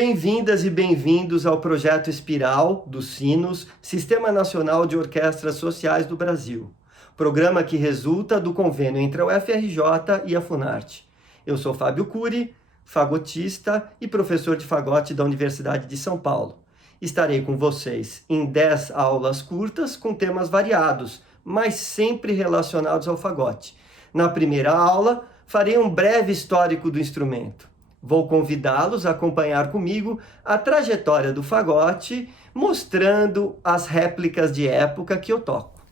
Bem-vindas e bem-vindos ao projeto Espiral dos Sinos, Sistema Nacional de Orquestras Sociais do Brasil, programa que resulta do convênio entre a UFRJ e a Funarte. Eu sou Fábio Cury, fagotista e professor de fagote da Universidade de São Paulo. Estarei com vocês em 10 aulas curtas com temas variados, mas sempre relacionados ao fagote. Na primeira aula, farei um breve histórico do instrumento. Vou convidá-los a acompanhar comigo a trajetória do fagote, mostrando as réplicas de época que eu toco.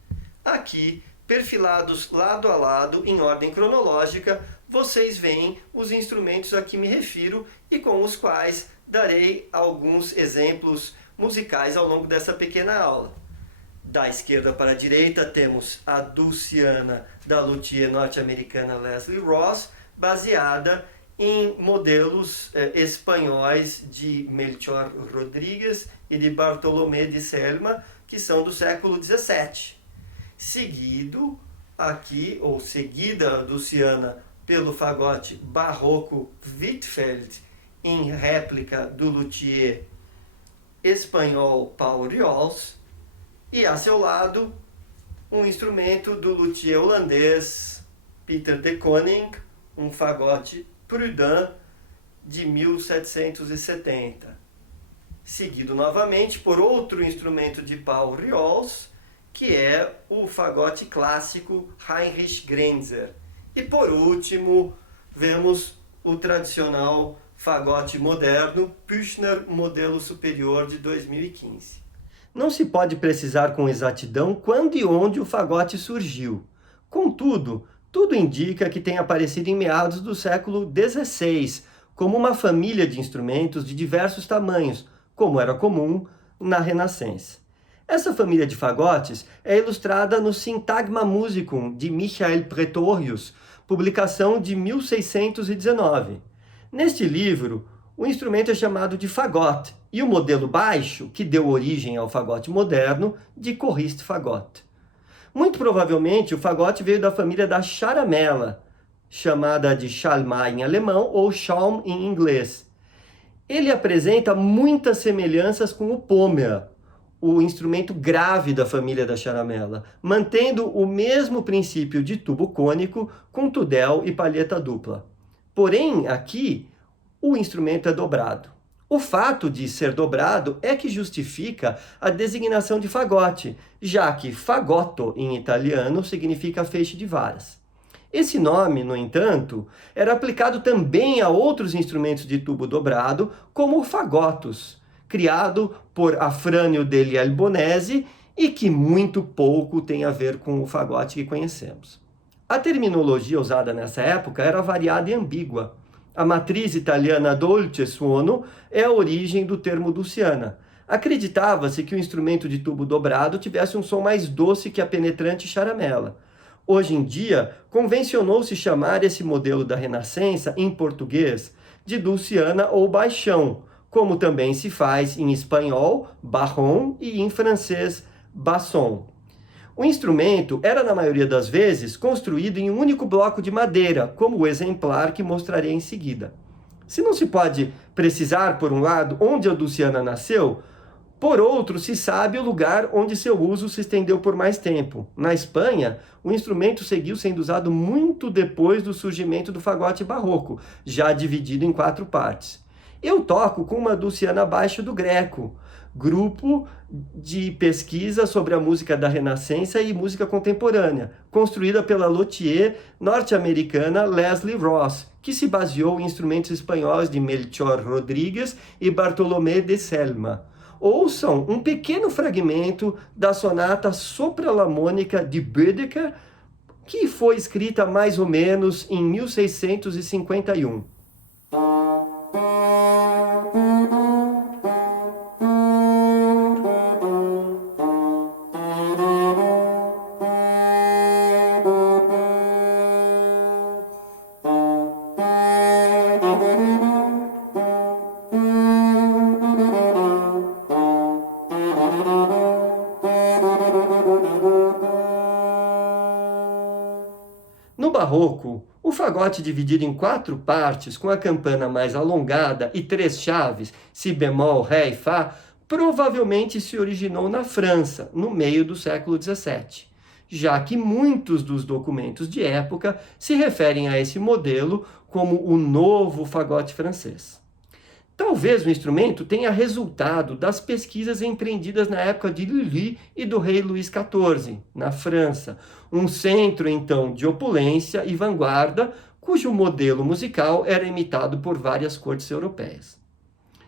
Aqui, perfilados lado a lado, em ordem cronológica, vocês veem os instrumentos a que me refiro e com os quais darei alguns exemplos musicais ao longo dessa pequena aula. Da esquerda para a direita temos a Dulciana da luthier norte-americana Leslie Ross, baseada em modelos espanhóis de Melchor Rodrigues e de Bartolomé de Selma, que são do século XVII. Seguida a Dulciana pelo fagote barroco Wittfeld, em réplica do luthier espanhol Paul Riols, e a seu lado um instrumento do luthier holandês Peter de Koning, um fagote Prud'hon de 1770. Seguido novamente por outro instrumento de Paul Riols, que é o fagote clássico Heinrich Grenzer. E por último, vemos o tradicional fagote moderno Püchner modelo superior de 2015. Não se pode precisar com exatidão quando e onde o fagote surgiu. Contudo, tudo indica que tem aparecido em meados do século XVI, como uma família de instrumentos de diversos tamanhos, como era comum na Renascença. Essa família de fagotes é ilustrada no Syntagma Musicum de Michael Praetorius, publicação de 1619. Neste livro, o instrumento é chamado de fagote e o modelo baixo, que deu origem ao fagote moderno, de Choristfagot. Muito provavelmente o fagote veio da família da charamela, chamada de Chalma em alemão ou Schaum em inglês. Ele apresenta muitas semelhanças com o pommel, o instrumento grave da família da charamela, mantendo o mesmo princípio de tubo cônico com tudel e palheta dupla. Porém, aqui, o instrumento é dobrado. O fato de ser dobrado é que justifica a designação de fagote, já que fagotto em italiano significa feixe de varas. Esse nome, no entanto, era aplicado também a outros instrumentos de tubo dobrado, como o fagotus, criado por Afrânio degli Albonesi e que muito pouco tem a ver com o fagote que conhecemos. A terminologia usada nessa época era variada e ambígua. A matriz italiana dolce suono é a origem do termo Dulciana. Acreditava-se que o instrumento de tubo dobrado tivesse um som mais doce que a penetrante charamela. Hoje em dia, convencionou-se chamar esse modelo da Renascença, em português, de Dulciana ou baixão, como também se faz em espanhol, barron, e em francês, basson. O instrumento era, na maioria das vezes, construído em um único bloco de madeira, como o exemplar que mostrarei em seguida. Se não se pode precisar, por um lado, onde a Dulciana nasceu, por outro, se sabe o lugar onde seu uso se estendeu por mais tempo. Na Espanha, o instrumento seguiu sendo usado muito depois do surgimento do fagote barroco, já dividido em 4 partes. Eu toco com uma Dulciana abaixo do Greco, grupo de pesquisa sobre a música da Renascença e música contemporânea, construída pela luthier norte-americana Leslie Ross, que se baseou em instrumentos espanhóis de Melchor Rodrigues e Bartolomé de Selma. Ouçam um pequeno fragmento da sonata sopralamônica de Bödecker, que foi escrita mais ou menos em 1651. barroco, o fagote dividido em 4 partes, com a campana mais alongada e 3 chaves, si bemol, ré e fá, provavelmente se originou na França, no meio do século XVII, já que muitos dos documentos de época se referem a esse modelo como o novo fagote francês. Talvez o instrumento tenha resultado das pesquisas empreendidas na época de Lully e do rei Luís XIV, na França, um centro então de opulência e vanguarda, cujo modelo musical era imitado por várias cortes europeias.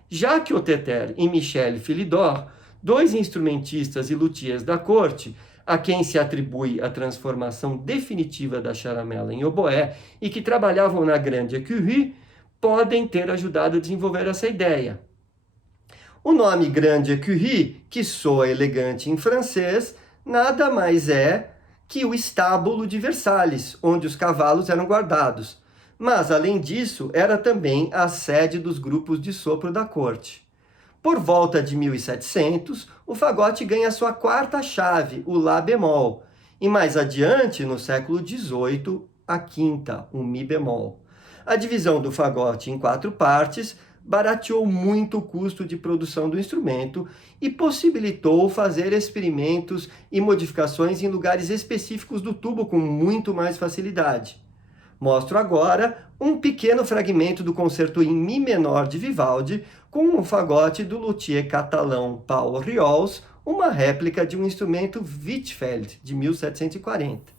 Jacques Hotteterre e Michel Philidor, 2 instrumentistas e luthiers da corte, a quem se atribui a transformação definitiva da charamela em oboé e que trabalhavam na Grande Écurie, podem ter ajudado a desenvolver essa ideia. O nome Grande Écurie, que soa elegante em francês, nada mais é que o estábulo de Versalhes, onde os cavalos eram guardados. Mas, além disso, era também a sede dos grupos de sopro da corte. Por volta de 1700, o fagote ganha sua 4ª chave, o Lá bemol, e mais adiante, no século XVIII, a 5ª, o Mi bemol. A divisão do fagote em 4 partes barateou muito o custo de produção do instrumento e possibilitou fazer experimentos e modificações em lugares específicos do tubo com muito mais facilidade. Mostro agora um pequeno fragmento do concerto em Mi menor de Vivaldi com o fagote do luthier catalão Pau Riols, uma réplica de um instrumento Wittfeld de 1740.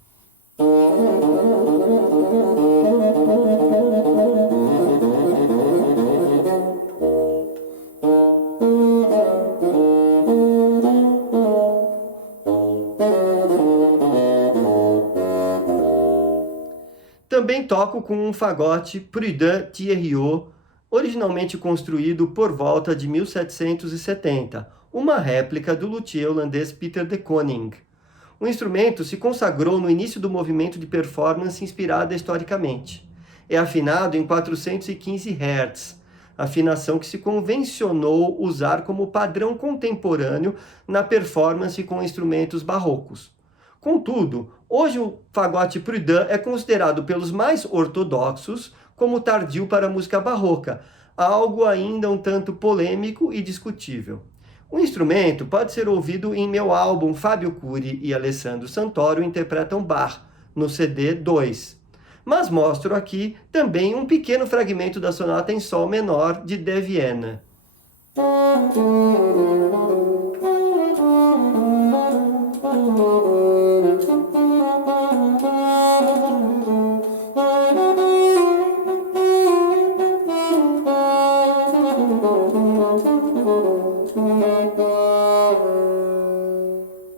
Também toco com um fagote Prud'hon Thierrot, originalmente construído por volta de 1770, uma réplica do luthier holandês Pieter de Koning. O instrumento se consagrou no início do movimento de performance inspirada historicamente. É afinado em 415 Hz, afinação que se convencionou usar como padrão contemporâneo na performance com instrumentos barrocos. Contudo, hoje o fagote Prud'hon é considerado pelos mais ortodoxos como tardio para a música barroca, algo ainda um tanto polêmico e discutível. O instrumento pode ser ouvido em meu álbum Fábio Cury e Alessandro Santoro interpretam Bach, no CD 2. Mas mostro aqui também um pequeno fragmento da sonata em sol menor de De Vienne.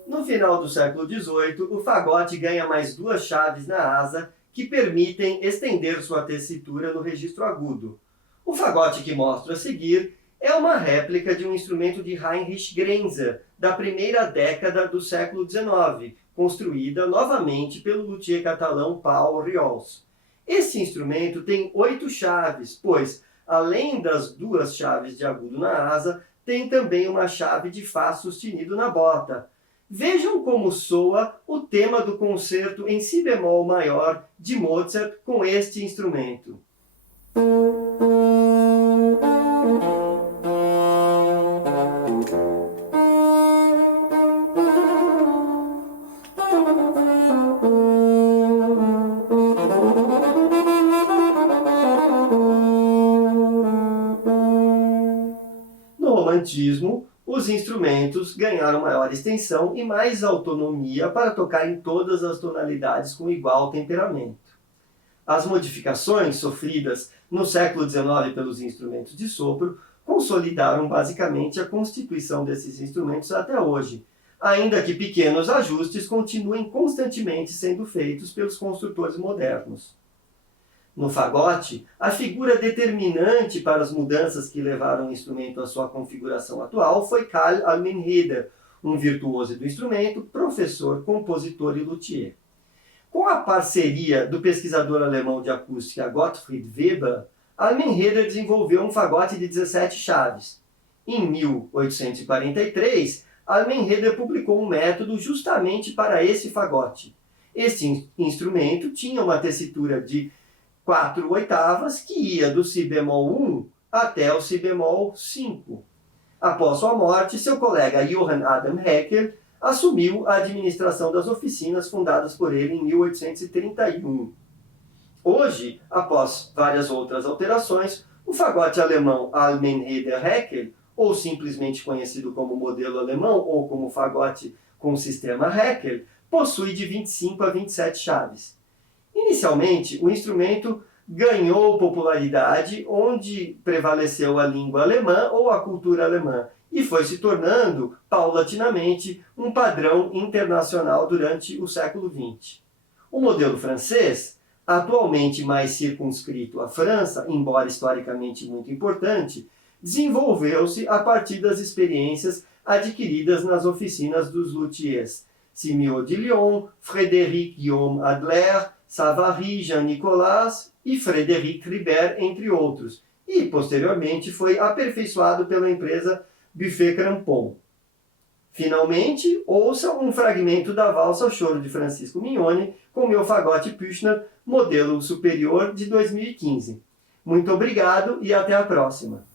No final do século XVIII, o fagote ganha mais 2 chaves na asa que permitem estender sua tessitura no registro agudo. O fagote que mostro a seguir é uma réplica de um instrumento de Heinrich Grenzer, da primeira década do século XIX, construída novamente pelo luthier catalão Pau Riols. Esse instrumento tem 8 chaves, pois, além das 2 chaves de agudo na asa, tem também uma chave de Fá sustenido na bota. Vejam como soa o tema do concerto em Si bemol maior de Mozart com este instrumento. No romantismo, os instrumentos ganharam maior extensão e mais autonomia para tocar em todas as tonalidades com igual temperamento. As modificações sofridas no século XIX pelos instrumentos de sopro consolidaram basicamente a constituição desses instrumentos até hoje, ainda que pequenos ajustes continuem constantemente sendo feitos pelos construtores modernos. No fagote, a figura determinante para as mudanças que levaram o instrumento à sua configuração atual foi Karl Almenheder, um virtuoso do instrumento, professor, compositor e luthier. Com a parceria do pesquisador alemão de acústica Gottfried Weber, Almenheder desenvolveu um fagote de 17 chaves. Em 1843, Almenheder publicou um método justamente para esse fagote. Este instrumento tinha uma tessitura de 4/8 que ia do si bemol 1 até o si bemol 5. Após sua morte, seu colega Johann Adam Haeckel assumiu a administração das oficinas fundadas por ele em 1831. Hoje, após várias outras alterações, o fagote alemão Allmenheder Haeckel, ou simplesmente conhecido como modelo alemão ou como fagote com sistema Haeckel, possui de 25 a 27 chaves. Inicialmente, o instrumento ganhou popularidade onde prevaleceu a língua alemã ou a cultura alemã e foi se tornando, paulatinamente, um padrão internacional durante o século XX. O modelo francês, atualmente mais circunscrito à França, embora historicamente muito importante, desenvolveu-se a partir das experiências adquiridas nas oficinas dos luthiers Simeon de Lyon, Frédéric Guillaume Adler, Savary Jean-Nicolas e Frédéric Ribert, entre outros, e posteriormente foi aperfeiçoado pela empresa Buffet Crampon. Finalmente, ouça um fragmento da valsa Choro de Francisco Mignone com meu fagote Püchner, modelo superior de 2015. Muito obrigado e até a próxima!